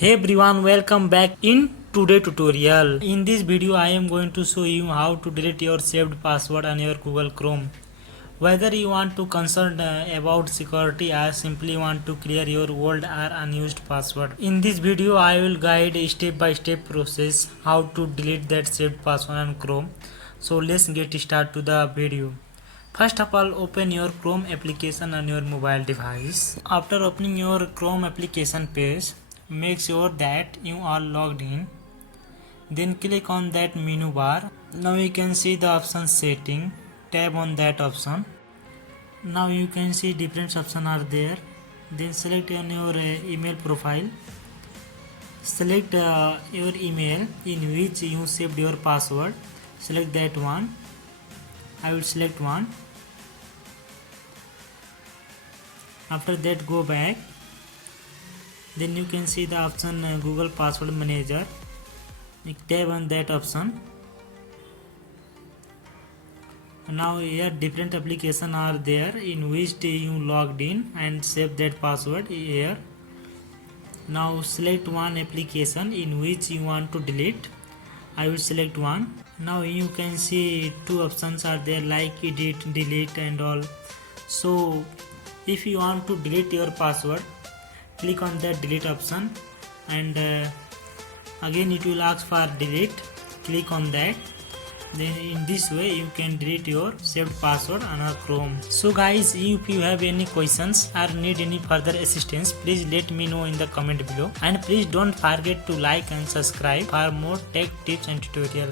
Hey everyone, welcome back in today tutorial. In this video I am going to show you how to delete your saved password on your Google Chrome. Whether you want to concern about security or simply want to clear your old or unused password. In this video I will guide a step by step process how to delete that saved password on Chrome. So let's get started to the video. First of all, open your Chrome application on your mobile device. After opening your Chrome application page, make sure that you are logged in. Then click on that menu bar. Now you can see the option setting. Tap on that option. Now you can see different options are there. Then select on your email profile. Select your email in which you saved your password. Select that one. I will select one. After that, go back. Then you can see the option Google Password Manager. Tap on that option. Now here different applications are there in which you logged in and save that password here. Now select one application in which you want to delete. I will select one. Now you can see two options are there like edit, delete and all. So if you want to delete your password, click on that delete option and again it will ask for delete. Click on that. Then in this way you can delete your saved password on our Chrome. So guys, if you have any questions or need any further assistance, please let me know in the comment below, and please don't forget to like and subscribe for more tech tips and tutorials.